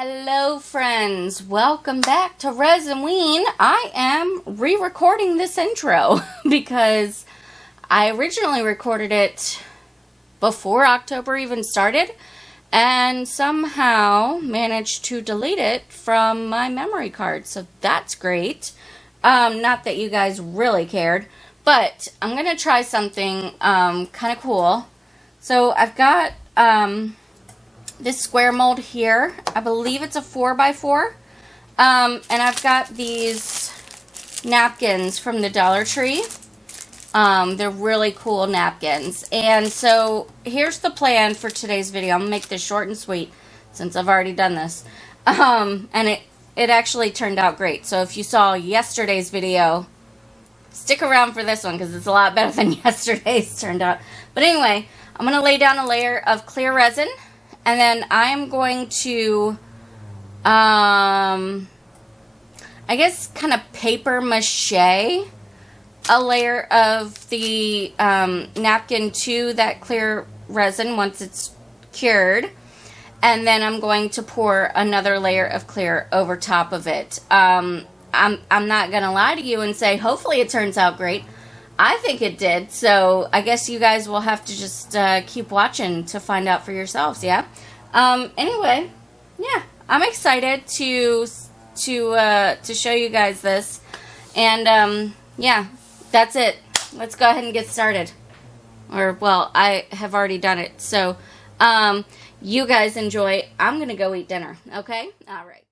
Hello friends, welcome back to Resinween. I am re-recording this intro because I originally recorded it before October even started and somehow managed to delete it from my memory card, so that's great. Not that you guys really cared, but I'm gonna try something kind of cool. So I've got this square mold here. I believe it's a 4x4. And I've got these napkins from the Dollar Tree. They're really cool napkins. And so here's the plan for today's video. I'm going to make this short and sweet since I've already done this. And it actually turned out great. So if you saw yesterday's video, stick around for this one because it's a lot better than yesterday's turned out. But anyway, I'm going to lay down a layer of clear resin. And then I am going to, I guess, kind of paper mache a layer of the napkin to that clear resin once it's cured. And then I'm going to pour another layer of clear over top of it. I'm not going to lie to you and say, hopefully it turns out great. I think it did, so I guess you guys will have to just keep watching to find out for yourselves, yeah? Anyway, yeah, I'm excited to show you guys this, and yeah, that's it. Let's go ahead and get started. Or, well, I have already done it, so you guys enjoy. I'm gonna go eat dinner, okay? All right.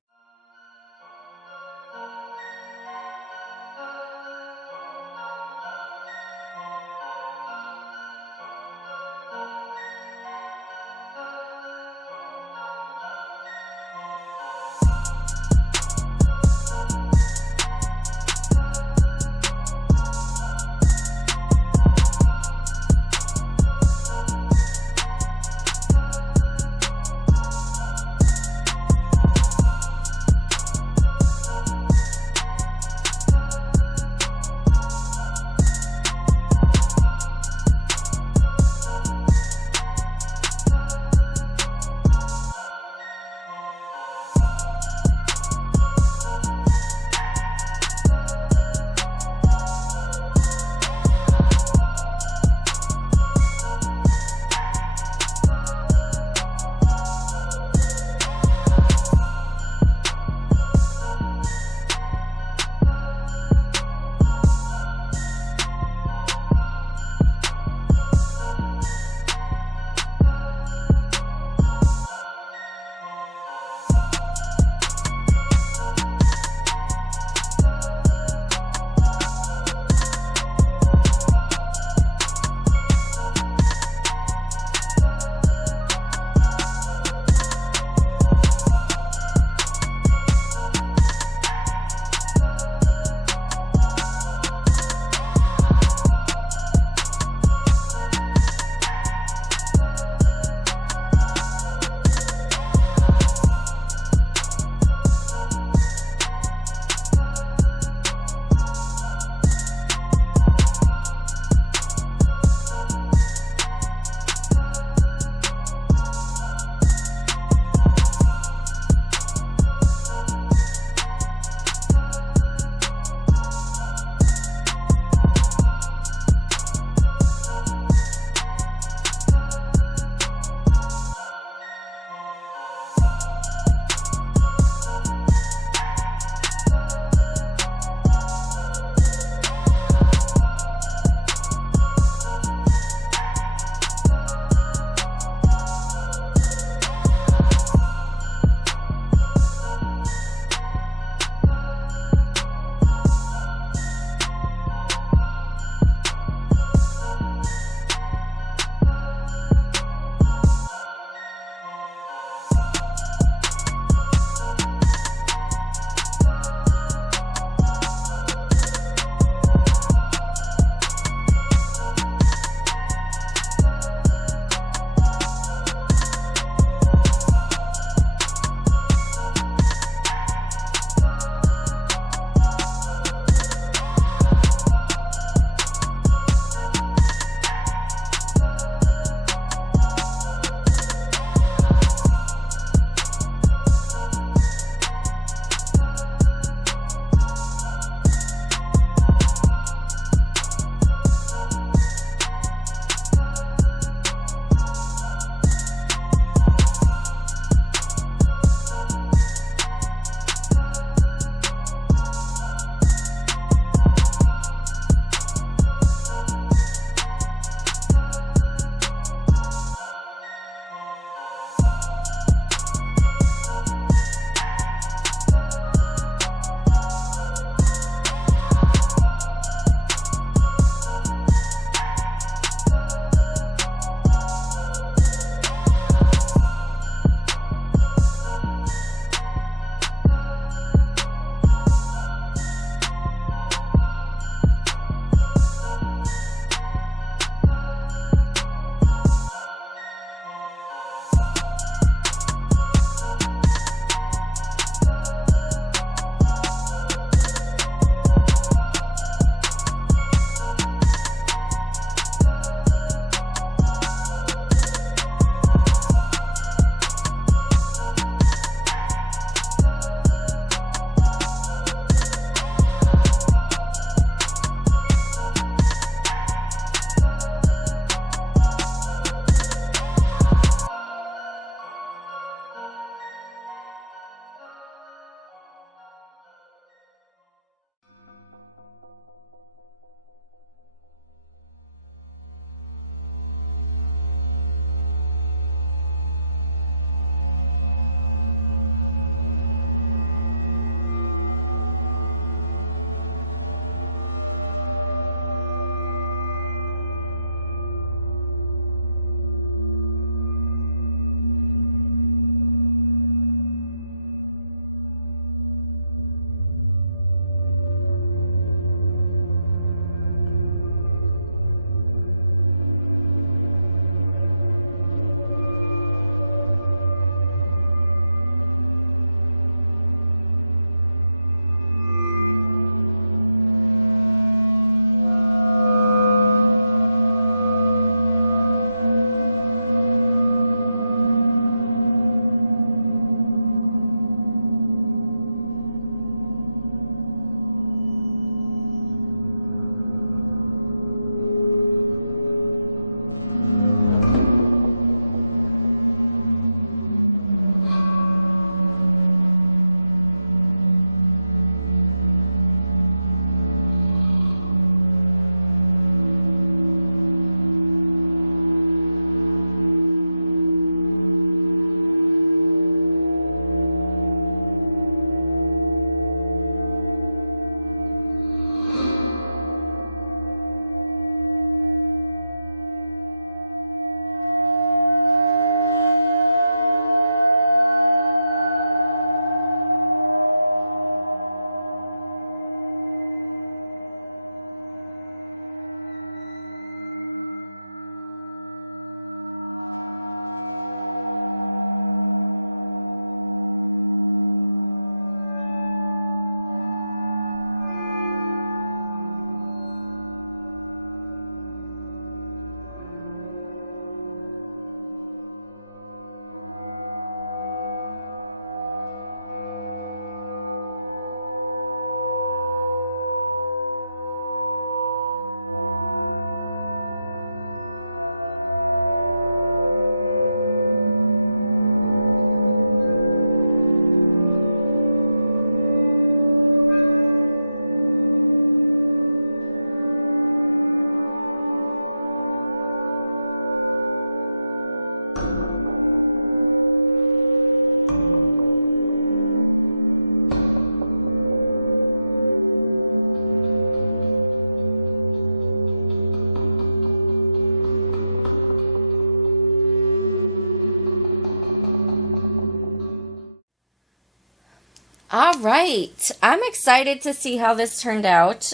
All right. I'm excited to see how this turned out.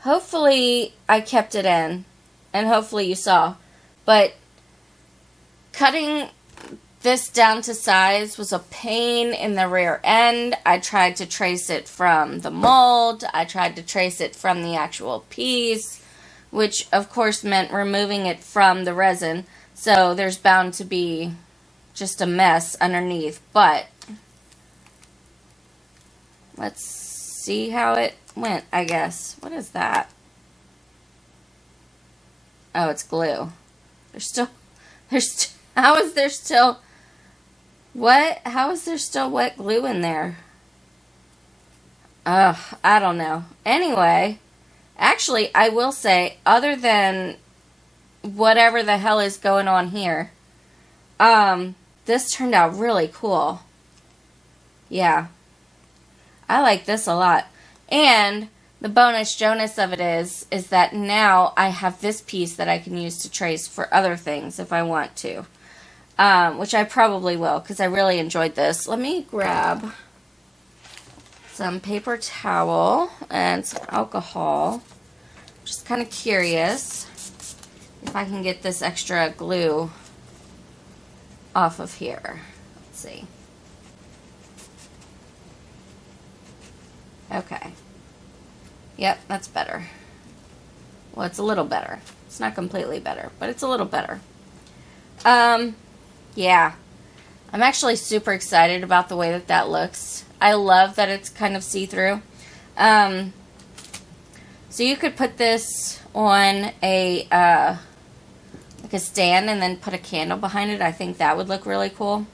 Hopefully I kept it in, and hopefully you saw. But cutting this down to size was a pain in the rear end. I tried to trace it from the mold. I tried to trace it from the actual piece, which of course meant removing it from the resin. So there's bound to be just a mess underneath. But let's see how it went, I guess. What is that? Oh, it's glue. How is there still wet glue in there? Ugh, I don't know. Anyway, actually, I will say, other than whatever the hell is going on here, this turned out really cool. Yeah. I like this a lot. And the bonus Jonas of it is that now I have this piece that I can use to trace for other things if I want to. Which I probably will, because I really enjoyed this. Let me grab some paper towel and some alcohol. Just kind of curious if I can get this extra glue off of here. Let's see. Okay. Yep, that's better. Well, it's a little better. It's not completely better, but it's a little better. Yeah. I'm actually super excited about the way that looks. I love that it's kind of see-through. So you could put this on a, like a stand and then put a candle behind it. I think that would look really cool.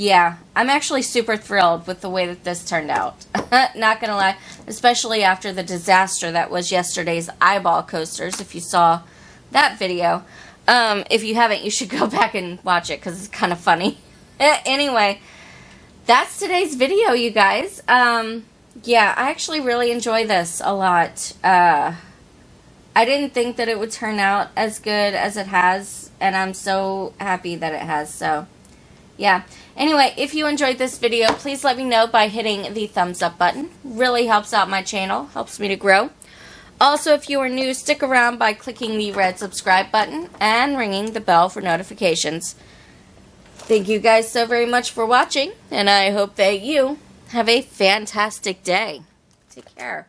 Yeah, I'm actually super thrilled with the way that this turned out. Not gonna lie, especially after the disaster that was yesterday's eyeball coasters, if you saw that video. If you haven't, you should go back and watch it, because it's kind of funny. Anyway, that's today's video, you guys. Yeah, I actually really enjoy this a lot. I didn't think that it would turn out as good as it has, and I'm so happy that it has, so yeah. Anyway, if you enjoyed this video, please let me know by hitting the thumbs up button. Really helps out my channel, helps me to grow. Also, if you are new, stick around by clicking the red subscribe button and ringing the bell for notifications. Thank you guys so very much for watching, and I hope that you have a fantastic day. Take care.